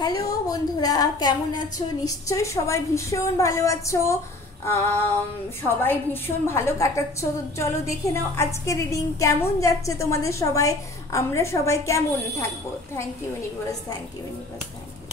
Hello বন্ধুরা, কেমন আছো? নিশ্চয় সবাই ভীষণ ভালো আছো। সবাই ভীষণ ভালো কাটাচ্ছ। তো চলো দেখে নাও আজকে রিডিং কেমন যাচ্ছে তোমাদের সবাই, আমরা সবাই কেমন থাকবো। Thank you universe, thank you universe, thank you.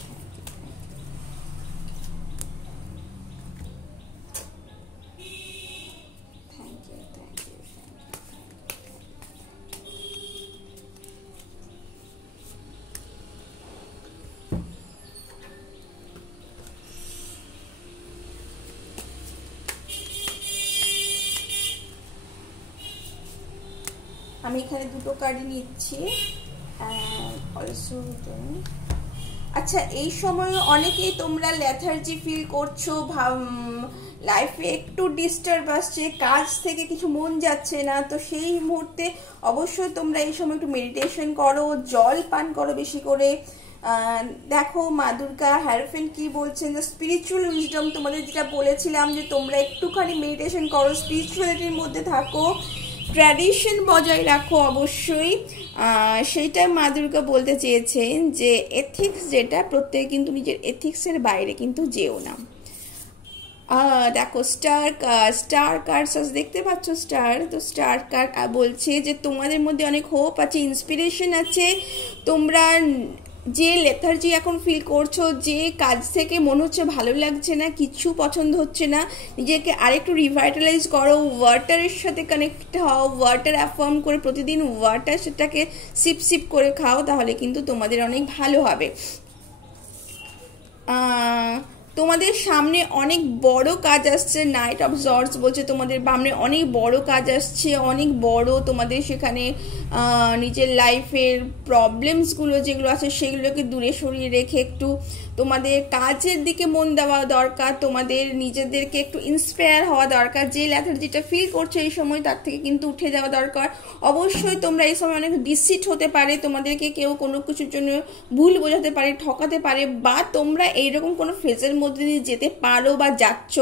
আমি এখানে দুটো কার্ড নিচ্ছি। আচ্ছা, এই সময় অনেকেই তোমরা লেথার্জি ফিল করছো, লাইফে একটু ডিস্টার্ব আসছে, কাজ থেকে কিছু মন যাচ্ছে না। তো সেই মুহূর্তে অবশ্যই তোমরা এই সময় একটু মেডিটেশন করো, জল পান করো বেশি করে। দেখো মা দুর্গা হ্যারোফেন্ট কি বলছেন, যে স্পিরিচুয়াল উইজডম, তোমাদের যেটা বলেছিলাম যে তোমরা একটুখানি মেডিটেশন করো, স্পিরিচুয়ালিটির মধ্যে থাকো, ট্র্যাডিশন বজায় রাখো অবশ্যই। সেইটাই মা দুর্গা বলতে চেয়েছেন যে এথিক্স যেটা, প্রত্যেকে কিন্তু নিজের এথিক্সের বাইরে কিন্তু যেও না। দেখো স্টার কার্ড দেখতে পাচ্ছ, স্টার। তো স্টার কার্ড বলছে যে তোমাদের মধ্যে অনেক হোপ আছে, ইন্সপিরেশন আছে। তোমরা যে লেথার্জি এখন ফিল করছো, যে কাজ থেকে মনে হচ্ছে ভালো লাগছে না, কিছু পছন্দ হচ্ছে না, নিজেকে আরেকটু রিভাইটালাইজ করো, ওয়াটারের সাথে কানেক্ট হও, ওয়াটার অ্যাফর্ম করে প্রতিদিন ওয়াটার সেটাকে সিপ সিপ করে খাও, তাহলে কিন্তু তোমাদের অনেক ভালো হবে। তোমাদের সামনে অনেক বড় কাজ আসছে। নাইট অফ জর্জ বলছে তোমাদের সামনে অনেক বড় কাজ আসছে, অনেক বড়। তোমাদের সেখানে নিজের লাইফের প্রবলেমসগুলো যেগুলো আছে সেগুলোকে দূরে সরিয়ে রেখে একটু তোমাদের কাজের দিকে মন দেওয়া দরকার, তোমাদের নিজেদেরকে একটু ইন্সপায়ার হওয়া দরকার। যে লেথার্জিটা ফিল করছো এই সময়, তার থেকে কিন্তু উঠে যাওয়া দরকার। অবশ্যই তোমরা এই সময় অনেক ডিসিট হতে পারে, তোমাদেরকে কেউ কোনো কিছুর জন্য ভুল বোঝাতে পারে, ঠকাতে পারে, বা তোমরা এইরকম কোনো ফেজের মধ্যে দিয়ে যেতে পারো বা যাচ্ছ।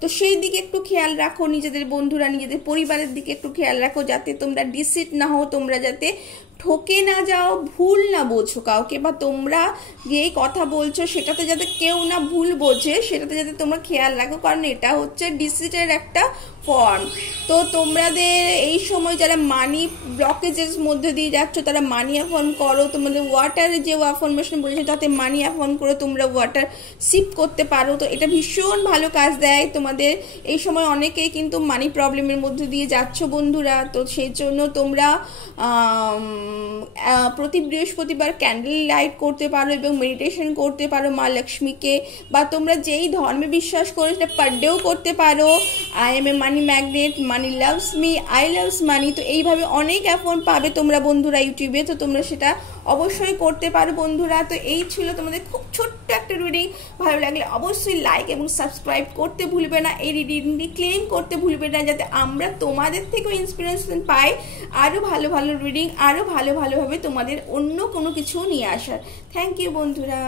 তো সেই দিকে একটু খেয়াল রাখো, নিজেদের বন্ধুরা, নিজেদের পরিবারের দিকে একটু খেয়াল রাখো, যাতে তোমরা ডিসিট না হও, তোমরা যাতে ঠকে না যাও, ভুল না বোঝো কাউকে, বা তোমরা যেই কথা বলছো সেটাতে যাতে কেউ না ভুল বোঝে, সেটাতে যাতে তোমরা খেয়াল রাখো, কারণ এটা হচ্ছে ডিসিটের একটা ফর্ম। তো তোমাদের এই সময় যারা মানি ব্লকেজের মধ্যে দিয়ে যাচ্ছ, তারা মানি অ্যাফর্ম করো। তোমাদের ওয়াটারের যে অ্যাফর্মেশন বলেছে, তাতে মানি অ্যাফর্ম করে তোমরা ওয়াটার সিপ করতে পারো। তো এটা ভীষণ ভালো কাজ দেয় তোমাদের। এই সময় অনেকেই কিন্তু মানি প্রবলেমের মধ্যে দিয়ে যাচ্ছ বন্ধুরা। তো সেই জন্য তোমরা প্রতি বৃহস্পতিবার ক্যান্ডেল লাইট করতে পারো এবং মেডিটেশন করতে পারো মা লক্ষ্মীকে, বা তোমরা যেই ধর্মে বিশ্বাস করো সেটা পার ডেও করতে পারো। I am a money magnet, money loves me, I loves money. তো এইভাবে অনেক অ্যাফর্ম পাবে তোমরা বন্ধুরা ইউটিউবে, তো তোমরা সেটা অবশ্যই করতে পারো বন্ধুরা। তো এই ছিল তোমাদের খুব ছোট্ট একটা রিডিং। ভালো লাগলে অবশ্যই লাইক এবং সাবস্ক্রাইব করতে ভুলবে না, এই রিডিংটি ক্লেম করতে ভুলবে না, যাতে আমরা তোমাদের থেকেও ইন্সপিরেশন পাই আরও ভালো ভালো রিডিং, আরও ভালোভাবে তোমাদের অন্য কোনো কিছু নিয়ে আসার। থ্যাংক ইউ বন্ধুরা।